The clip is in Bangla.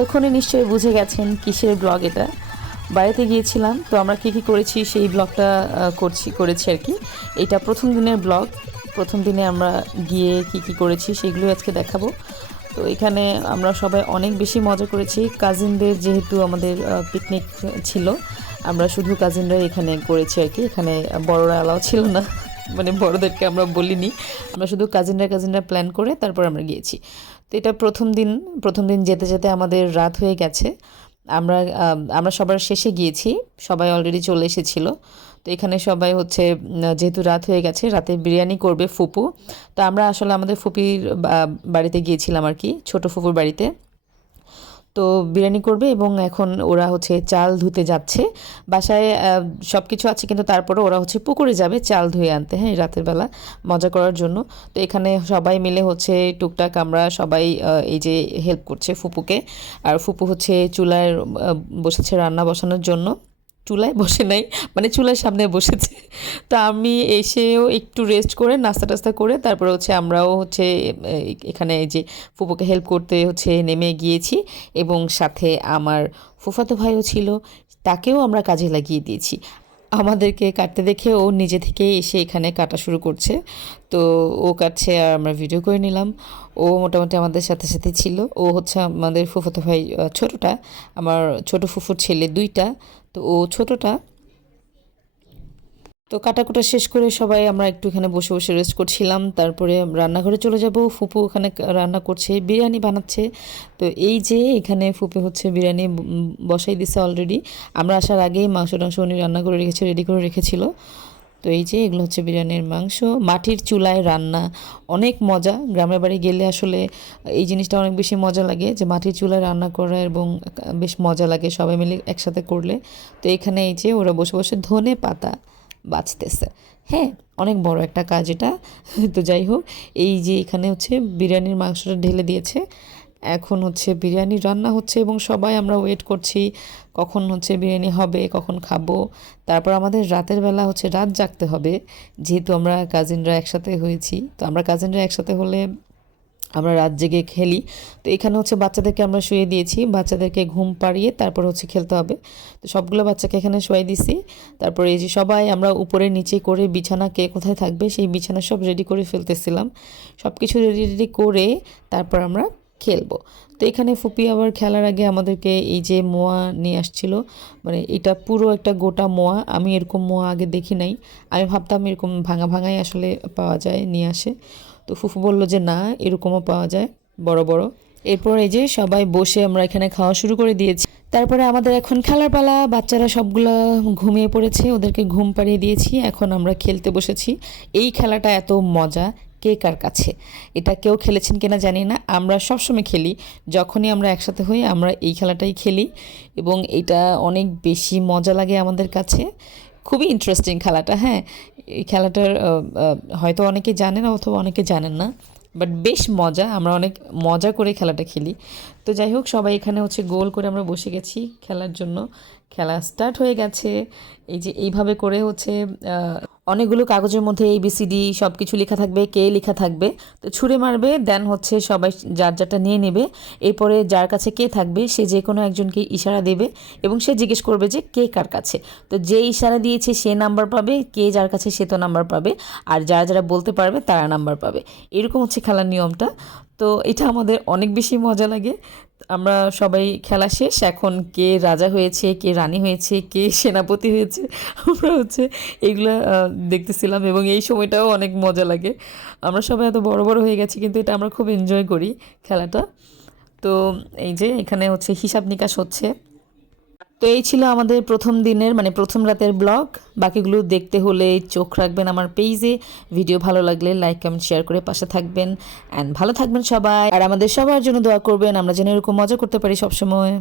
এতক্ষণে নিশ্চয়ই বুঝে গেছেন কিসের ব্লগ এটা। বাড়িতে গিয়েছিলাম, তো আমরা কী কী করেছি সেই ব্লগটা করেছি আর কি। এটা প্রথম দিনের ব্লগ। প্রথম দিনে আমরা গিয়ে কী কী করেছি সেগুলো আজকে দেখাবো। তো এখানে আমরা সবাই অনেক বেশি মজা করেছি। কাজিনদের যেহেতু আমাদের পিকনিক ছিল, আমরা শুধু কাজিনরা এখানে করেছি আর কি। এখানে বড়রা অ্যালাউ ছিল না, মানে বড়দেরকে আমরা বলিনি। আমরা শুধু কাজিনরা প্ল্যান করে তারপর আমরা গিয়েছি। তো এটা প্রথম দিন যেতে যেতে আমাদের রাত হয়ে গেছে। আমরা সবার শেষে গিয়েছি, সবাই অলরেডি চলে এসেছিল। তো এখানে সবাই হচ্ছে যেহেতু রাত হয়ে গেছে, রাতে বিরিয়ানি করবে ফুপু। তো আমরা আসলে আমাদের ফুপির বাড়িতে গিয়েছিলাম আর কি, ছোট ফুপুর বাড়িতে। তো বিরিয়ানি করবে এবং এখন ওরা হচ্ছে চাল ধুতে যাচ্ছে। বাসায় সব কিছু আছে, কিন্তু তারপরে ওরা হচ্ছে পুকুরে যাবে চাল ধুয়ে আনতে, হ্যাঁ, রাতের বেলা মজা করার জন্য। তো এখানে সবাই মিলে হচ্ছে টুকটাক আমরা সবাই এই যে হেল্প করছে ফুপুকে। আর ফুপু হচ্ছে চুলায় বসেছে রান্না বসানোর জন্য। চুলায় বসে নাই, মানে চুলার সামনে বসেছে। তো আমি এসেও একটু রেস্ট করে নাস্তা টাস্তা করে তারপরে হচ্ছে আমরাও হচ্ছে এখানে এই যে ফুপুকে হেল্প করতে হচ্ছে নেমে গিয়েছি। এবং সাথে আমার ফুফাতো ভাইও ছিল, তাকেও আমরা কাজে লাগিয়ে দিয়েছি। আমাদেরকে কাটতে দেখে ও নিজে থেকে এসে এখানে কাটা শুরু করছে। তো ও কাটছে আর আমরা ভিডিও করে নিলাম। ও মোটামুটি আমাদের সাথে সাথে ছিল। ও হচ্ছে আমাদের ফুফাতো ভাই, ছোটটা। আমার ছোট ফুফুর ছেলে দুইটা, তো ও ছোটটা। তো কাটাকুটা শেষ করে সবাই আমরা একটু এখানে বসে বসে রেস্ট করছিলাম। তারপরে রান্নাঘরে চলে যাব। ফুপু ওখানে রান্না করছে, বিরিয়ানি বানাচ্ছে। তো এই যে এখানে ফুপু হচ্ছে বিরিয়ানি বসাই দিছে অলরেডি। আমরা আসার আগেই মাংস টাংস উনি রান্না করে রেখেছে, রেডি করে রেখেছিল। তো এই যে এগুলো হচ্ছে বিরিয়ানির মাংস, মাটির চুলায় রান্না। অনেক মজা। গ্রামের বাড়ি গেলে আসলে এই জিনিসটা অনেক বেশি মজা লাগে, যে মাটির চুলায় রান্না করা, এবং বেশ মজা লাগে সবাই মিলে একসাথে করলে। তো এখানে এই যে ওরা বসে বসে ধনে পাতা বাঁচতেছে, হ্যাঁ, অনেক বড় একটা কাজ এটা। তো যাই হোক, এই যে এখানে হচ্ছে বিরিয়ানির মাংসটা ঢেলে দিয়েছে। এখন হচ্ছে বিরিয়ানি রান্না হচ্ছে এবং সবাই আমরা ওয়েট করছি কখন হচ্ছে বিরিয়ানি হবে, কখন খাবো। তারপর আমাদের রাতের বেলা হচ্ছে রাত জাগতে হবে, যেহেতু আমরা কাজিনরা একসাথে হয়েছি। তো আমরা কাজিনরা একসাথে হলে আমরা রাত জেগে খেলি। তো এখানে হচ্ছে বাচ্চাদেরকে আমরা শুয়ে দিয়েছি, বাচ্চাদেরকে ঘুম পাড়িয়ে তারপর হচ্ছে খেলতে হবে। তো সবগুলো বাচ্চাকে এখানে শুয়ে দিছি। তারপরে এই যে সবাই আমরা উপরে নিচে করে বিছানা কে কোথায় থাকবে সেই বিছানা সব রেডি করে ফেলতেছিলাম। সব কিছু রেডি করে তারপর আমরা খেলবো। তো এখানে ফুপি আবার খেলার আগে আমাদেরকে এই যে মোয়া নিয়ে আসছিল, মানে এটা পুরো একটা গোটা মোয়া। আমি এরকম মোয়া আগে দেখি নাই, আমি ভাবতাম এরকম ভাঙা ভাঙাই আসলে পাওয়া যায়, নিয়ে আসে। তো ফুফু বলল যে না, এরকমও পাওয়া যায় বড় বড়। এরপর এই যে সবাই বসে আমরা এখানে খাওয়া শুরু করে দিয়েছি। তারপরে আমাদের এখন খেলার পালা। বাচ্চারা সবগুলো ঘুমিয়ে পড়েছে, ওদেরকে ঘুম পাড়িয়ে দিয়েছি। এখন আমরা খেলতে বসেছি। এই খেলাটা এত মজা, কে কার কাছে। এটা কেউ খেলেছেন কিনা জানি না, আমরা সবসময় খেলি। যখনই আমরা একসাথে হই আমরা এই খেলাটাই খেলি, এবং এটা অনেক বেশি মজা লাগে আমাদের কাছে। খুবই ইন্টারেস্টিং খেলাটা, হ্যাঁ। এই খেলাটার হয়তো অনেকে জানেন অথবা অনেকে জানেন না, বাট বেশ মজা। আমরা অনেক মজা করে খেলাটা খেলি। তো যাই হোক, সবাই এখানে হচ্ছে গোল করে আমরা বসে গেছি খেলার জন্য। খেলা স্টার্ট হয়ে গেছে। এই যে এইভাবে করে হচ্ছে অনেকগুলো কাগজের মধ্যে ABCD সব কিছু লেখা থাকবে, কে লেখা থাকবে। তো ছুঁড়ে মারবে, দেন হচ্ছে সবাই যার যারটা নিয়ে নেবে। এরপরে যার কাছে কে থাকবে সে যে কোনো একজনকে ইশারা দেবে এবং সে জিজ্ঞেস করবে যে কে কার কাছে। তো যে ইশারা দিয়েছে সে নাম্বার পাবে, কে যার কাছে সে তো নাম্বার পাবে, আর যারা যারা বলতে পারবে তারা নাম্বার পাবে। এরকম হচ্ছে খেলার নিয়মটা। তো এটা আমাদের অনেক বেশি মজা লাগে। আমরা সবাই খেলা শেষ, এখন কে রাজা হয়েছে, কে রানী হয়েছে, কে সেনাপতি হয়েছে, আমরা হচ্ছে এগুলো দেখতেছিলাম, এবং এই সময়টাও অনেক মজা লাগে। আমরা সবাই এত বড় বড় হয়ে গেছি, কিন্তু এটা আমরা খুব এনজয় করি খেলাটা। তো এই যে এখানে হচ্ছে হিসাব নিকাশ হচ্ছে। তো এই ছিল আমাদের প্রথম দিনের, মানে প্রথম রাতের ব্লগ। বাকিগুলো দেখতে হলে চোখ রাখবেন আমার পেজে। ভিডিও ভালো লাগলে লাইক কমেন্ট শেয়ার করে পাশে থাকবেন। অ্যান্ড ভালো থাকবেন সবাই, আর আমাদের সবার জন্য দোয়া করবেন, আমরা যেন এরকম মজা করতে পারি সবসময়।